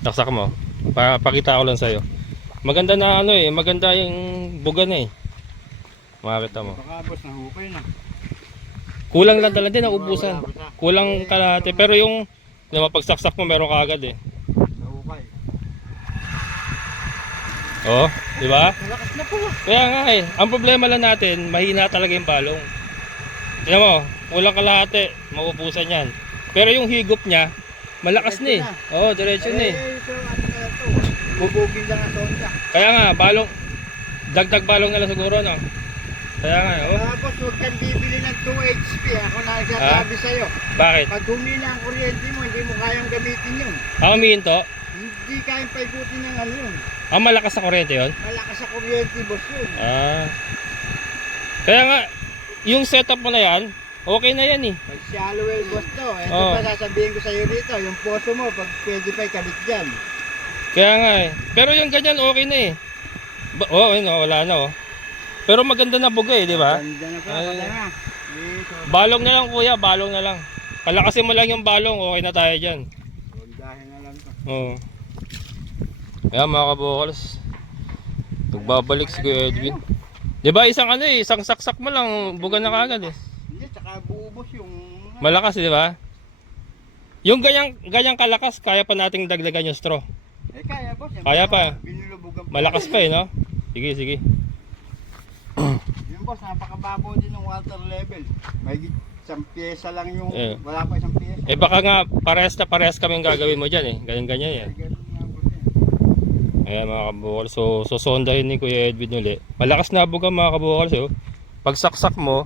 Saksak mo. Para pakita ko lang sa'yo. Maganda na ano eh. Maganda yung buga na eh. Makakita mo. Baka boss, nahukay na. Kulang lang talaga din ang ubusan. Kulang kalahati. Pero yung mapagsaksak mo meron ka agad eh. Nahukay. Oh, di ba? Malakas na po. Kaya nga eh. Ang problema lang natin, mahina talaga yung balong. Tingnan mo, kulang kalahati. Mauubusan yan. Pero yung higop niya, malakas na eh. Oh, diretso na eh. Ito, ano na ito. Bubugin lang ang sonda. Kaya nga, balong. Dagdag balong na lang siguro, no? Kaya nga, oh. Tapos huwag kang bibili ng 2 HP. Ako na nagsasabi sa'yo. Bakit? Pag humina ang kuryente mo, hindi mo kayang gamitin yun. Humihinto? Hindi kayang paigutin ng ano yun. Malakas sa kuryente yun? Malakas sa kuryente, boss yun. Kaya nga, yung setup mo na yan, okay na yan eh. Pag shallow well, boss to. Ito Oo. pa sasabihin ko sa'yo rito. Yung poso mo, pag pwede pa ikabit dyan. Kaya nga eh. Pero yung ganyan okay na eh. Ayun, wala na oh. Pero maganda na buga eh, di ba? Ganda na pa, Ay. wala na. Dito. Balong na lang kuya, balong na lang. Palakasin mo lang yung balong, okay na tayo dyan. Huwag na lang to. Oo. Kaya mga kabukals, nagbabalik si Kuya Edwin. Di ba isang ano eh, isang saksak mo lang, buga na kagad eh. Hindi, tsaka buubos yung... Malakas di ba? Yung ganyang kalakas, kaya pa nating dagdagan yung straw. Eh kaya boss. Kaya pa. Binulubugan pa. Malakas pa eh, no? Sige, sige. Yung boss, napakababaw din ng water level. May isang pyesa lang yung... Eh. Wala pa isang pyesa. Eh baka nga parehas kami yung gagawin mo dyan eh. Ganyan-ganyan eh. Ganun nga boss eh. Ayan mga kabukal. So sondahin ni Kuya Edwin uli. Malakas na buga mga kabukal. So, pag saksak mo,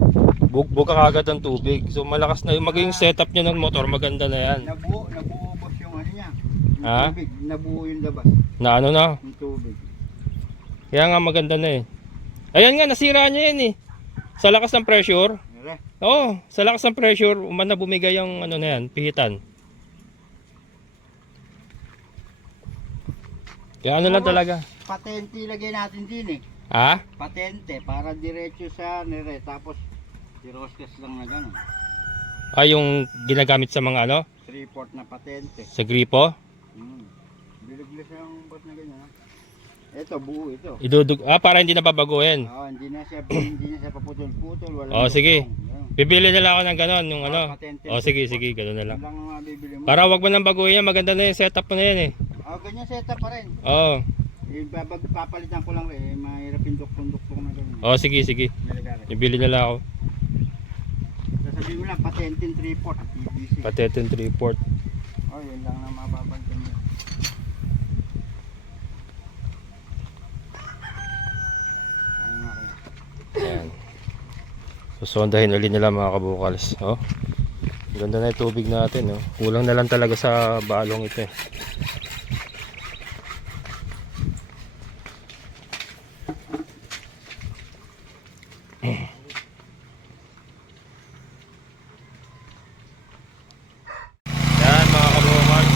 buga kagad ng tubig. So malakas na yung maging setup niya ng motor. Maganda na yan. Nabuo boss yung ano niya. Yung Ha? tubig. Nabuo yung labas. Na ano na. Yung tubig. Kaya nga maganda na eh. Ayan nga, nasira niya yan eh. Sa lakas ng pressure. Ere. Oo, sa lakas ng pressure, umana bumigay yung ano na yan, pihitan. Kaya ano lang talaga. Patente ilagay natin din eh. Ha? Patente para diretso sa nire. Tapos dirostes lang na gano'n. Yung ginagamit sa mga ano, 3/4 na patente. sa gripo. Biliglis yung boss na ganyan. Ito, buo ito. Para hindi nababaguhin. Oo, hindi na siya paputol-putol. Oh, sige. Ganun. Bibili na lang ako ng ganon, yung ano. Patente. Sige, gano'n na lang. Yun lang ang mabibili mo. Para wag mo nang baguhin yan, maganda na yung setup mo na yan eh. Ganyan setup pa rin. Oo. Papalitan ko lang rin. Mahirap yung duktong-duktong na ganyan. Sige. Nilagay. Bibili na lang ako. Sasabihin mo lang, patente 3/4. PVC. Patete 3/4. Yun lang na mapapalitan mo. Ayan. Susondahin ulit nila mga kabukals. Ganda na yung tubig natin. Kulang na lang talaga sa balong ito eh. Yan mga kabukals.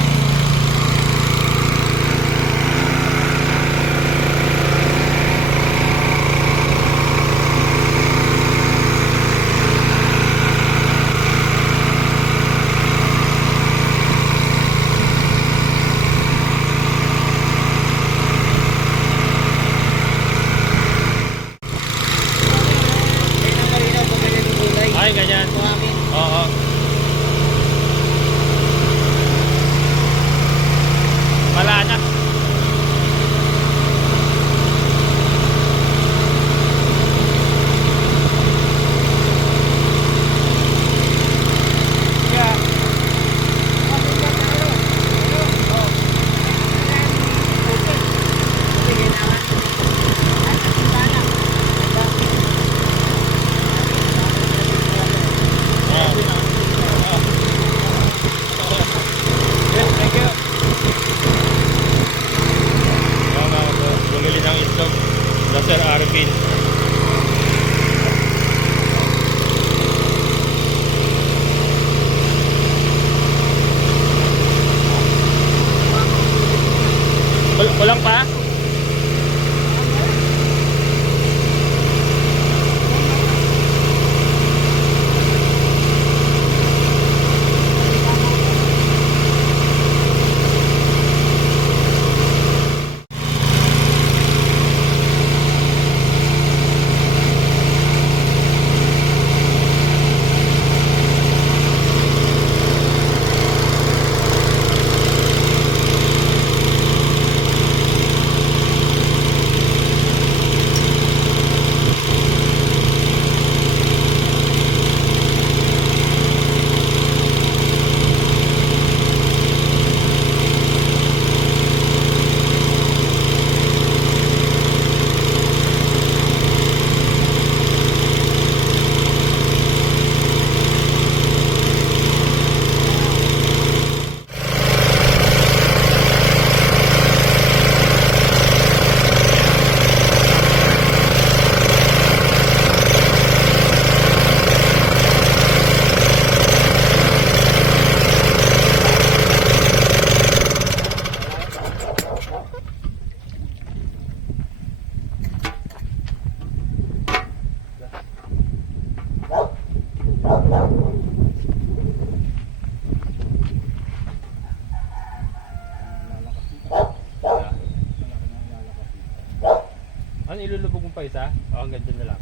pa isa? O, hanggang dyan na lang.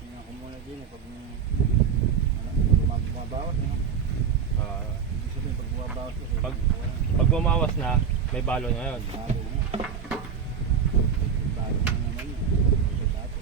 Tingnan ko muna din pag bumabawas. Ah, Ibig sabihin pag bumabawas kasi pag bumawas na, may balo na yun. bago na. Bago na naman yun. Sa dati.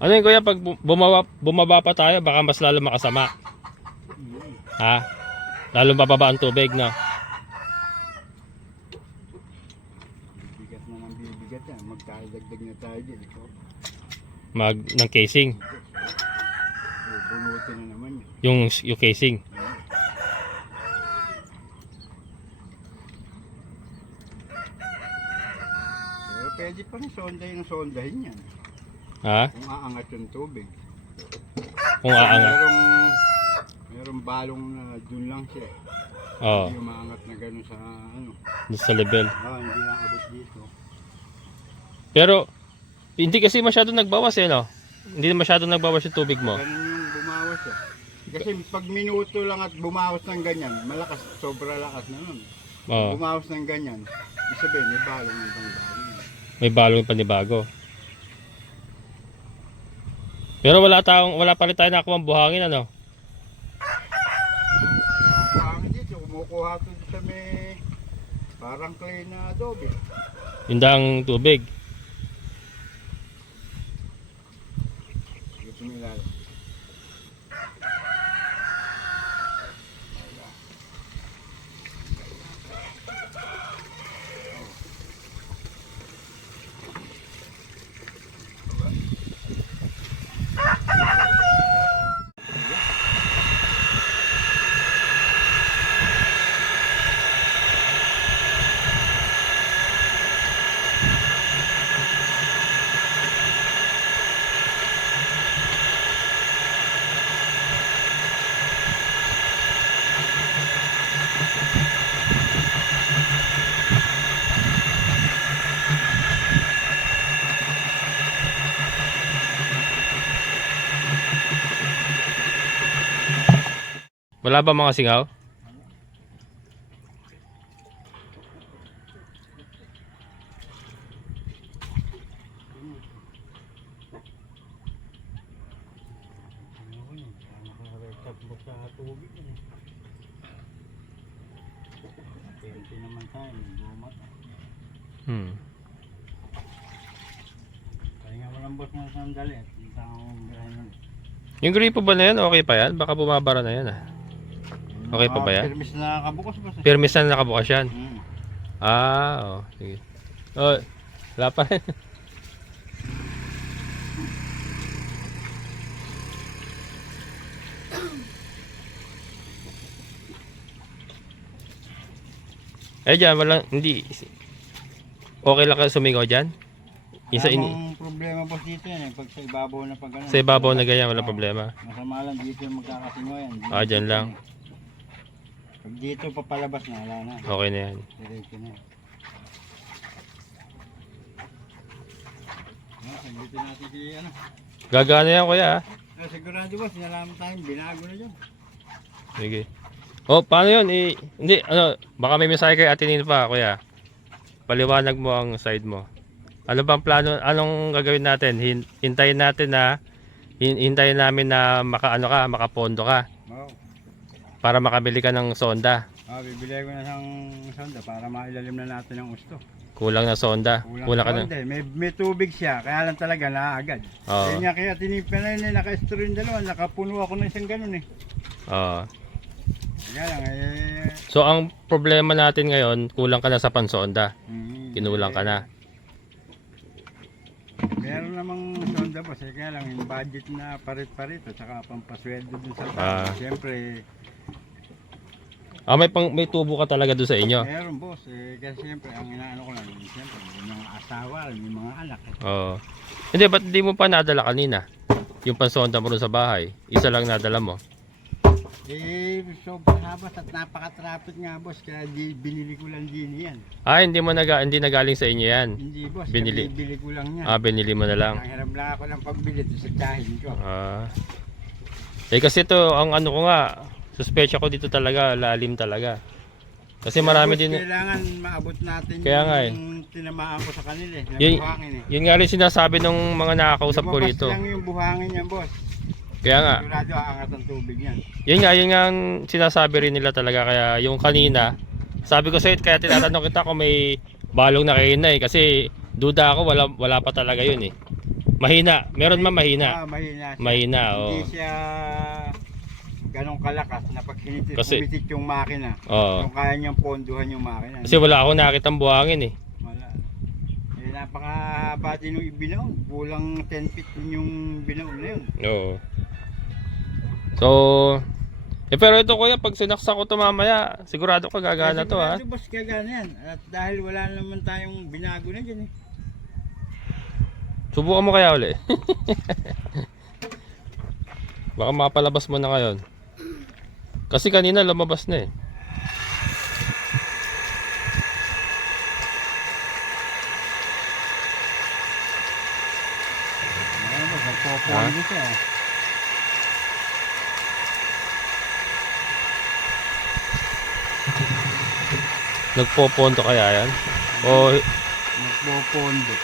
Ano yun kuya, pag bumaba pa tayo, baka mas lalo makasama. Ha? Lalo bababa ang tubig, no? Bibigat na ng bibigat yan. Magkadagdag na tayo din. Ito. Ng casing. Bunutin na naman yun. Yung casing. Pero pwede pa rin sondahin yan. Ha? Kung aangat yung tubig. Kung aangat. Merong balong na dun lang siya. Oo. Hindi umaangat na gano'n sa ano. Sa level. Hindi na abot dito. Pero, hindi kasi masyado nagbawas eh, no? Hindi masyado nagbawas yung tubig mo. Ganun yung bumawas eh. Kasi pag minuto lang at bumawas ng ganyan, malakas, sobra lakas na nun. Oo. Bumawas ng ganyan, ibig sabihin, may balong ng pangbalong. May balong panibago. Pero wala pa rin tayo nakuha buhangin, ano? Ang dito, kumukuha ito sa may parang clay na adobe. Yung daang tubig. Gusto nila. Wala ba mga singaw? Sa tubig yun eh. Pwede naman tayo, bumat. Kaya nga walang boss na sandali at yung taong birahin nun. Yung gripo ba na yan? Okay pa yan? Baka bumabara na yan ah. Okay pa ba yan? Permis na nakabukas boss. Permis na nakabukas yan. Hmm. Ah, oh, sige. Oh, wala pa rin. Eh dyan, walang, hindi. Okay lang ka sumingaw dyan? Yung sa Ang problema boss dito yan eh, pag sa ibabaw na pag sa ibabaw na ganyan, walang problema. Masama lang dito yung magkakasingo yan. Ah, dyan lang. Pag dito papalabas na, wala na. Okay na yan. Diretso na. Sagutin natin si ano. Gagana yan kuya ah. Sigurado boss, nalaman tayong binago na dyan. Sige. Oh, paano yun? Hindi, ano, baka may mensahe kay Ate Nina pa, kuya. Paliwanag mo ang side mo. Ano bang plano, anong gagawin natin? Hintayin natin na, hintayin namin na makapondo ka. Oo. Para makabili ka ng sonda. Bibili ko na ng sonda para mailalim na natin ang gusto. Kulang na sonda. Kulang ka na. Sonda, may tubig siya, kaya lang talaga naagad. Oo. Kaya nga kaya tinipin na yun, naka-estro yung dalawa, nakapuno ako ng isang ganun eh. Oo. Kaya lang eh. So ang problema natin ngayon, kulang ka na sa pansonda. Kinulang ka na. Meron namang sonda boss eh, kaya lang yung budget na parit-parit at saka pampasweldo dun sa Ah. Siyempre, May tubo ka talaga doon sa inyo. meron boss eh, kasi siyempre ang inaano ko lang, siyempre may mga asawa, may mga anak eh. Oo. Hindi, ba't di mo pa nadala kanina? Yung pansonda mo rin sa bahay. Isa lang nadala mo. Sobrang habas at napaka-traffic nga boss, kaya binili ko lang din yan. Ah, hindi nagaling sa inyo yan. Hindi boss, Binili. binili ko lang yan. Ah, binili mo na lang. Ang hirap lang ako ng pagbili doon sa tsahin ko. Ah. Kasi to, ang ano ko nga, suspecha ko dito talaga, lalim talaga. Kasi marami Boss, din. kailangan maabot natin Kaya nga yung tinamaan ko sa kanila eh, Yun, buhangin eh. yun nga rin sinasabi ng mga nakakausap ko Lumabas rito. lang yung buhangin yan boss. Kaya nga, Sigurado aangat ang tubig yan. yun nga ang sinasabi rin nila talaga. Kaya yung kanina, sabi ko sa'yo, kaya tinatanong kita kung may balong na kayo na eh. Kasi duda ako, wala pa talaga yun eh. Mahina, meron man mahina. Mahina siya. Mahina, oo. Hindi siya ganong kalakas na pag Kasi- pumitik yung makina. Oo. Yung kaya niyang ponduhan yung makina. Kasi wala akong nakitang buhangin eh. Wala. Napakahaba din yung ibinaon. Kulang 10 feet din yung binaon na yun. Oo. So, pero ito kuya, pag sinaksak ko ito mamaya, sigurado ka gagana to ha. Sigurado boss, gagana yan. At dahil wala naman tayong binago na dyan eh. Subukan mo kaya uli. Baka mapalabas mo na ngayon. Kasi kanina lumabas na eh. Ayan boss, nagpopondo siya eh. Nagpoponto kaya yan? O Nagpopondo.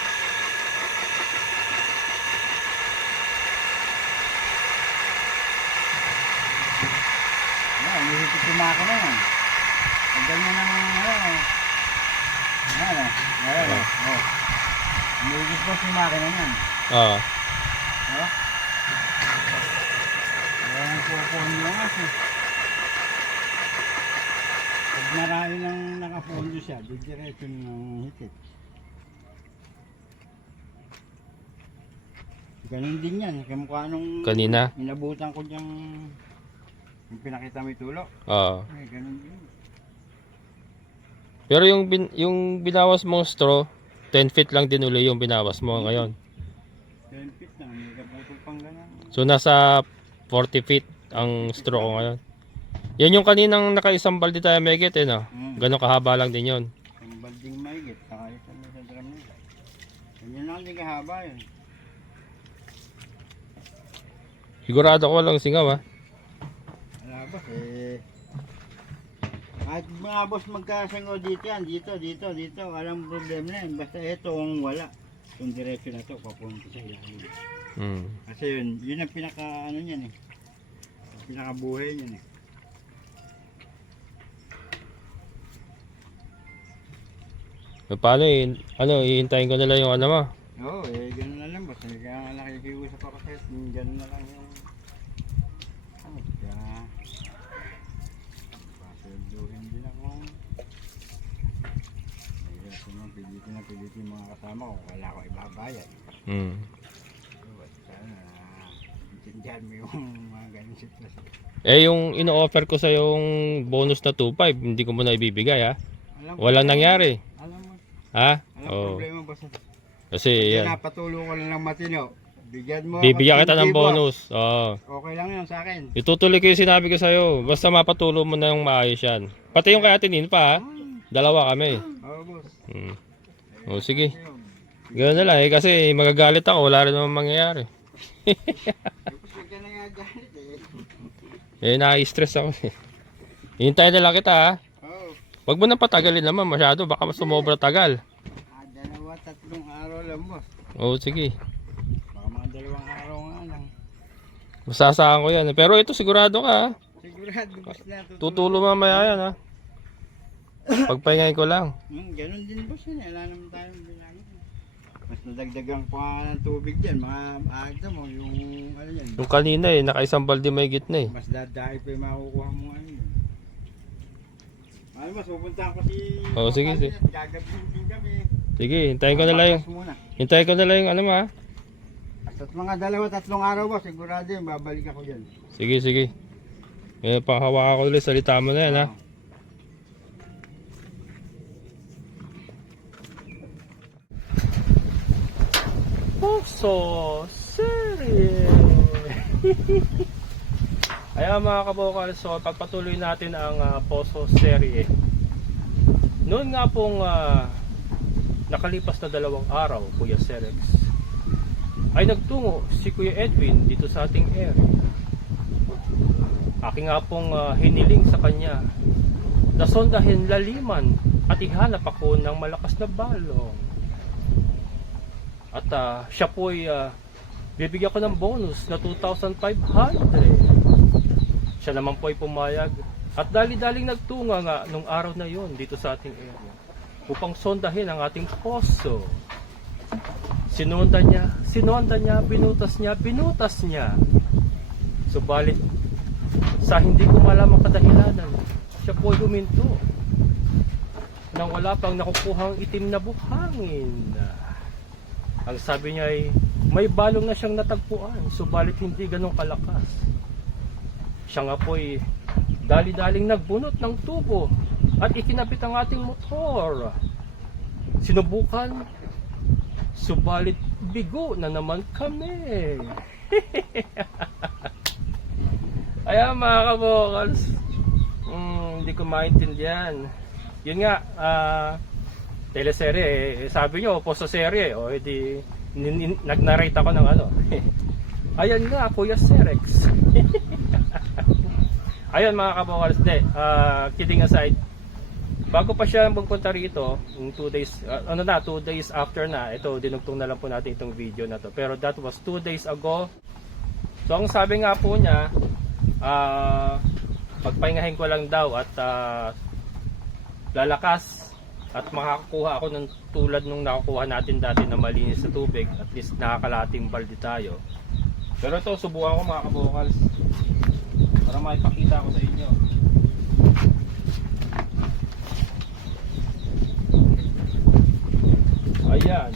Ayan, nihipit yung makina yan. Ang ganyan ng ano. Ayan o. Ayan o. Oh. Nihipit boss yung makina yan. ah, Oh. Ayan ang popondo nga siya. Pag marami nang nakapondo siya, didiretso ng hikit. Ganun din yan. Kamukha nung kanina. inabutan ko diyang yung pinakita mo yung tulo. Ah. Ay, ganun din. Pero yung binawas mong straw, 10 feet lang din uli yung binawas mo ngayon. 10 feet na, may kaputol pang ganun. So nasa 40 feet ang straw ko ngayon. Yan yung kaninang nakaisang balde tayo megit eh no? Ganon kahaba lang din yun. Ang balding maigit, saka isang sa drum nila. Ganyan lang din kahaba yun. Sigurado ko walang singaw ha. Wala boss kahit mga boss magkasango dito yan, dito, walang problema na yan. Basta ito ang wala. Itong diretso na ito, papunta sa ilalim. Kasi yun ang pinaka ano niyan pinakabuhay niyan Paano ihintayin ko nila yung ano mo? Oo, gano'n na lang boss. Kaya nakikiusap ako sa'yo, gano'n na lang yung kaya pasunduhin din ako. Pilitin yung mga kasama ko, wala ko ibabayad. Sana intindihan mo yung mga ganun sitwasyon. Yung ino-offer ko sa yung bonus na 2.5, hindi ko muna ibibigay ha. Walang nangyari. Alam mo. Ha? Alam problema boss. Kasi yan. Napatulong ko lang ng matino. Bibigyan kita ng bonus. Okay lang yun sa akin. Itutuloy ko yung sinabi ko sa'yo. Basta mapatuloy mo na yung maayos yan. Pati yung kay Ate Ninfa ha. Dalawa kami. Oo boss. Sige. Ganoon na lang kasi magagalit ako. Wala rin naman mangyayari. Huwag ka na nga galit na-stress ako Hintayin na lang kita ha. Oo. Wag mo na patagalin naman masyado. Baka sumobra tagal. 2-3 araw lang boss. Sige. Baka mga 2 araw nga lang. Masasahan ko yan. Pero ito sigurado ka ha. Sigurado boss na. Tutulo mamaya yan ha. Pagpahingayin ko lang. Ganun din boss yun. Wala naman tayong bilangin. Mas nadagdagan pa nga ng tubig dyan. Mga agda mo yung ano yan. Yung kanina naka-isang balde may gitna Mas dadahi pa yung makukuha mo ano yun. Ano mas pupunta ko si... sige. Gagabin din kami. Sige, hintayin ko na lang yung ano mo ha. At mga 2-3 araw ba, sigurado yun, babalik ako dyan. Sige. Panghawakan ko ulit, salita mo na yan ha. Poso Serie! Ayan mga kabokal, so pagpatuloy natin ang Poso Serie. Noon nga pong nakalipas na 2 araw, Kuya Serex, ay nagtungo si Kuya Edwin dito sa ating area. Aking nga pong hiniling sa kanya na sondahin laliman at ihanap ako ng malakas na balong. At siya po'y bibigyan ko ng bonus na 2,500. Siya naman po'y pumayag at dali-daling nagtunga nga nung araw na yon dito sa ating area upang sondahin ang ating poso. Sinonda niya, binutas niya. Subalit sa hindi ko malamang kadahilanan, siya po'y huminto nang wala pang nakukuhang itim na buhangin. Ang sabi niya ay may balong na siyang natagpuan, subalit hindi ganong kalakas. Siya nga po'y dali-daling nagbunot ng tubo at ikinabit ang ating motor. Sinubukan, subalit bigo na naman kami. Ayan mga kabokals, hindi ko maintindihan. Yun nga, teleserye, sabi nyo, posto serye, edi nag-narrate ako ng ano. Ayan nga, Kuya Serex. Ayan mga kabokals, kidding aside, bago pa siya magpunta rito, 2 days, 2 days after na, ito, dinugtong na lang po natin itong video na to. Pero that was 2 days ago. So ang sabi nga po niya, pagpahingahin ko lang daw at lalakas at makakakuha ako ng tulad nung nakakuha natin dati na malinis na tubig, at least nakakalating balde tayo. Pero ito, subukan ko mga kabokals para maipakita ko sa inyo. Ayan,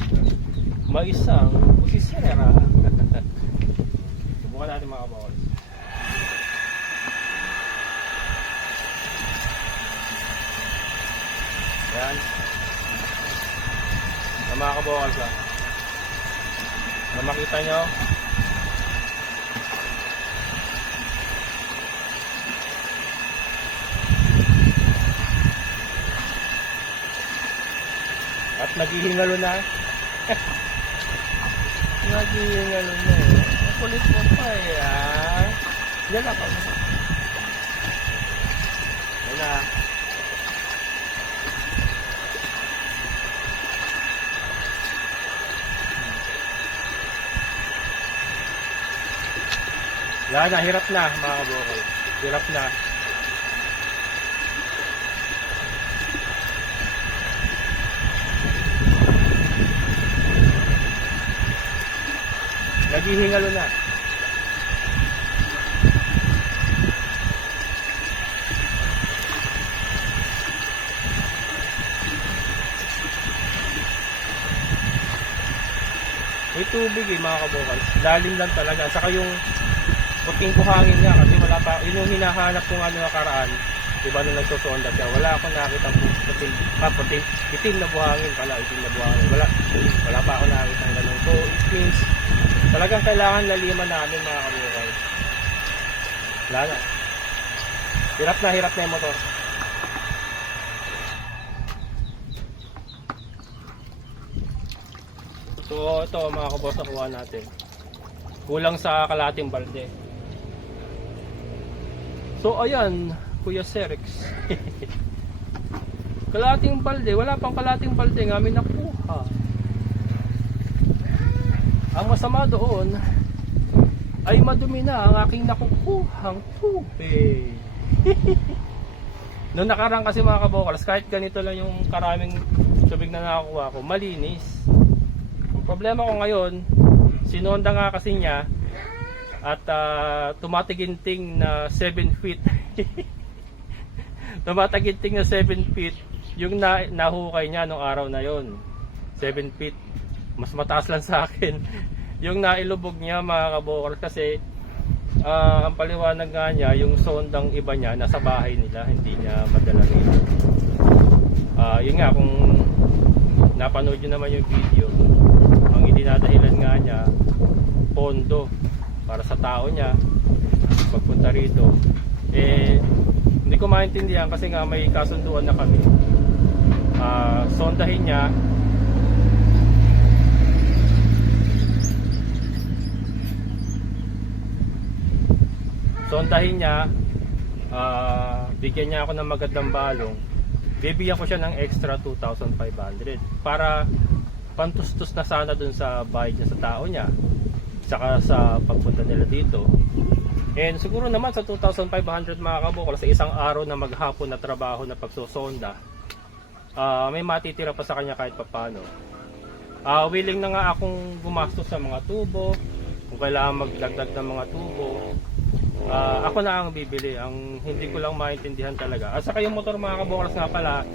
may isang pusisera. Subukan natin mga kabokals. Ayan. Na mga kabokals na makita nyo. At naghihingalo na. Naghihingalo na Kulit mo pa yan ako. na. Wala na, hirap na mga kabukal. Hirap na. Naghihingalo na. May tubig mga kabukal. Lalim lang talaga. Saka yung puting buhangin niya kasi wala pa. Yun yung hinahanap kong nakaraan. Diba nung nagsusonda siya. Wala akong nakita puting. Itim na buhangin pala. Itim na buhangin. Wala pa ako nakita ng ganun. So it means talagang kailangan laliman namin mga kabukal. Wala na. Hirap na yung motor. So ito mga kabos, nakuha natin. Kulang sa kalating balde. So ayan, Kuya Serex. Kalating balde, wala pang kalating balde ng amin nakuha. Ang masama doon ay madumi na ang aking nakukuhang tubig. Noong nakaraan kasi mga kabokals, kahit ganito lang yung karaming tubig na nakakuha ko, malinis. Ang problema ko ngayon, sinonda nga kasi niya at tumatiginting na 7 feet. Tumataginting na 7 feet yung nahukay niya nung araw na yon. 7 feet. Mas mataas lang sa akin yung nailubog niya mga kabokal kasi ang paliwanag nga niya yung sondang iba niya nasa bahay nila, hindi niya madala nila. Yun nga, kung napanood nyo naman yung video, ang idinadahilan nga niya pondo para sa tao niya pagpunta rito, hindi ko maintindihan kasi nga may kasunduan na kami. Sondahin niya bigyan niya ako ng magandang balong, bibigyan ko siya ng extra 2,500 para pantustos na sana dun sa bayad niya sa tao niya saka sa pagpunta nila dito. And siguro naman sa 2,500 mga kabukal, sa isang araw na maghapon na trabaho na pagsusonda, may matitira pa sa kanya kahit papano. Willing na nga akong gumastos sa mga tubo, kung kailangan magdagdag ng mga tubo. Ako na ang bibili. Ang hindi ko lang maintindihan talaga. At saka yung motor mga kabukals nga pala,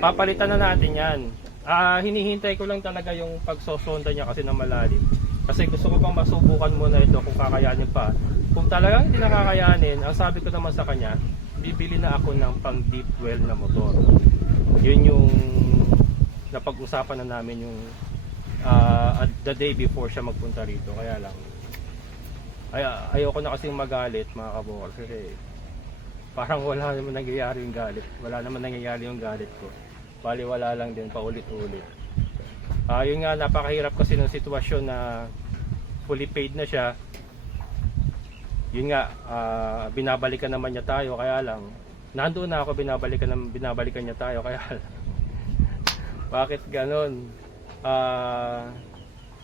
papalitan na natin yan. Hinihintay ko lang talaga yung pagsosonda niya kasi na malalim. Kasi gusto ko pang masubukan muna ito kung kakayanin pa. Kung talagang hindi nakakayanin, ang sabi ko naman sa kanya, bibili na ako ng pang deep well na motor. Yun yung napag-usapan na namin yung the day before siya magpunta rito. Kaya lang ayoko na kasing magalit mga kabukal kasi parang wala naman nangyayari yung galit. Wala naman nangyayari yung galit ko. Baliwala lang din, paulit-ulit. Yun nga, napakahirap kasi ng sitwasyon na fully paid na siya. Yun nga, binabalikan naman niya tayo, kaya lang nandoon na ako, binabalikan niya tayo, kaya lang bakit ganon?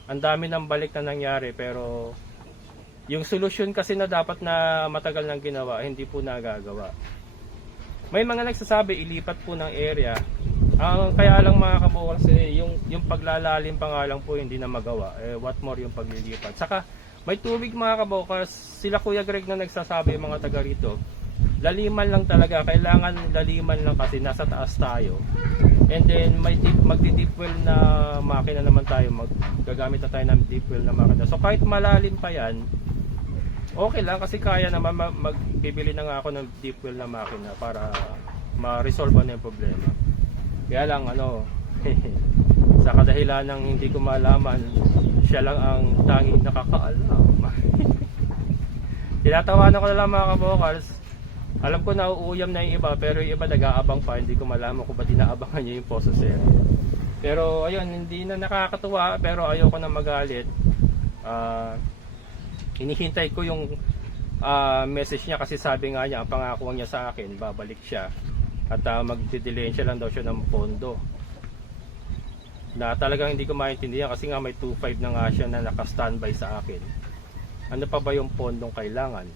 Ang dami ng balik na nangyari, pero yung solusyon kasi na dapat na matagal nang ginawa, hindi po nagagawa. May mga nagsasabi ilipat po ng area. Kaya lang mga kabukal, yung paglalalim pa nga lang po hindi na magawa. What more yung paglilipat. Saka may tubig mga kabukal, sila Kuya Greg na nagsasabi, mga taga rito, laliman lang talaga, kailangan laliman lang kasi nasa taas tayo. And then magdi-deep well na makina naman tayo, gagamit na tayo ng deep well na makina. So kahit malalim pa yan, okay lang kasi kaya naman magbibili na nga ako ng deep well na makina para ma-resolve na yung problema. Kaya lang sa kadahilan ng hindi ko malaman, siya lang ang tanging nakakaalam. Tinatawanan ko na lang mga kabokals. Alam ko na uuyam na yung iba, pero yung iba nag-aabang pa. Hindi ko malaman kung ba't inaabangan niya yung poso sir. Pero ayun, hindi na nakakatuwa, pero ayoko na magalit. Hinihintay ko yung message niya kasi sabi nga niya, ang pangako niya sa akin, babalik siya. At magdidilensya lang daw siya ng pondo. Na talagang hindi ko maintindihan kasi nga may 2.5 na nga siya na naka-standby sa akin. Ano pa ba yung pondong kailangan?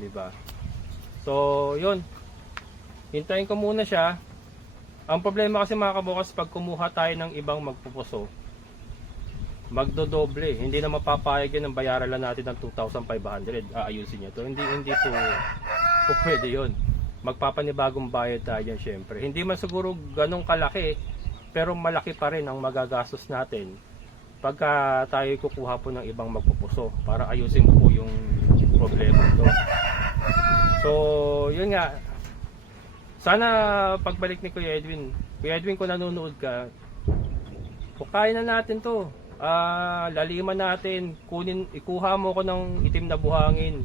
Diba? So, yun. Hintayin ko muna siya. Ang problema kasi mga kabukas, pag kumuha tayo ng ibang magpupuso, magdodoble. Hindi na mapapayag yun ng bayaran lang natin ng 2,500. Aayusin niya to. Hindi po pwede yun. Magpapanibagong bayad tayo yan syempre. Hindi man siguro ganong kalaki, pero malaki pa rin ang magagastos natin pagka tayo kukuha po ng ibang magpupuso para ayusin po yung problema ito. So, yun nga. Sana pagbalik ni Kuya Edwin, kung nanonood ka, kaya na natin to. Laliman natin, ikuha mo ko ng itim na buhangin.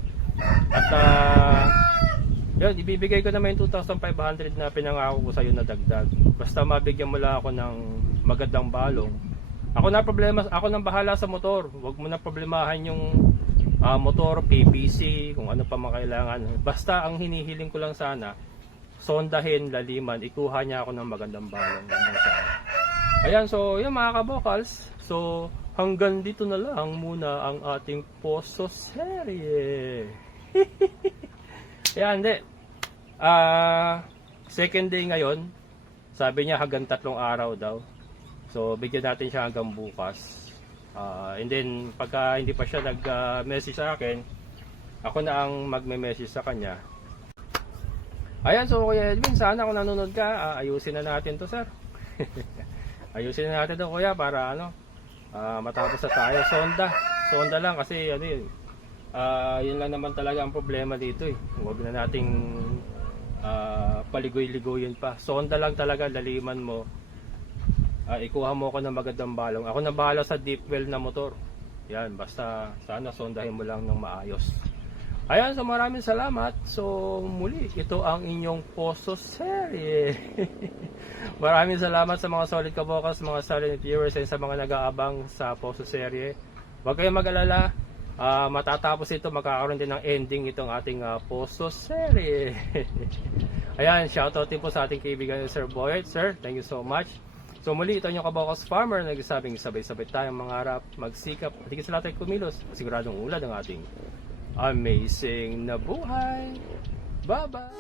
At yun, ibibigay ko naman yung 2,500 na pinangako ko sa iyo na dagdag. Basta mabigyan mo lang ako ng magandang balong. Ako nang bahala sa motor. Huwag mo na problemahan yung motor, PPC, kung ano pa makailangan. Basta ang hinihiling ko lang sana, sondahin, laliman, ikuha niya ako ng magandang balong. Ayan, so yun mga kabokals. So hanggang dito na lang muna ang ating Poso serye. Ayan, hindi. Second day ngayon. Sabi niya hanggang 3 araw daw. So bigyan natin siya hanggang bukas. And then pagka hindi pa siya nag-message sa akin, ako na ang magme-message sa kanya. Ayan, so Kuya Edwin, sana kung nanonood ka, ayusin na natin to, sir. Ayusin na natin to, kuya, para matapos na tayo. Sonda lang kasi yun lang naman talaga ang problema dito eh. Huwag na nating paligoy-ligoyin pa. Sonda lang talaga, laliman mo. Ikuha mo ako ng magandang balong. Ako na bahala sa deep well na motor. Yan, basta sana sondahin mo lang ng maayos. Ayan, so maraming salamat. So muli, ito ang inyong Poso serye. Maraming salamat sa mga solid kabokas, mga solid viewers, and sa mga nag-aabang sa Poso serye. Huwag kayong mag-alala. Matatapos ito, magkakaroon din ng ending itong ating Poso serye. Ayan, shoutout din po sa ating kaibigan Sir Boyet. Sir, thank you so much. So muli, ito yung kabokas farmer na nagsasabing sabay-sabay tayong mangarap, magsikap, at higit sa lahat ay kumilos, siguradong ulad ang ating amazing na buhay. Bye-bye!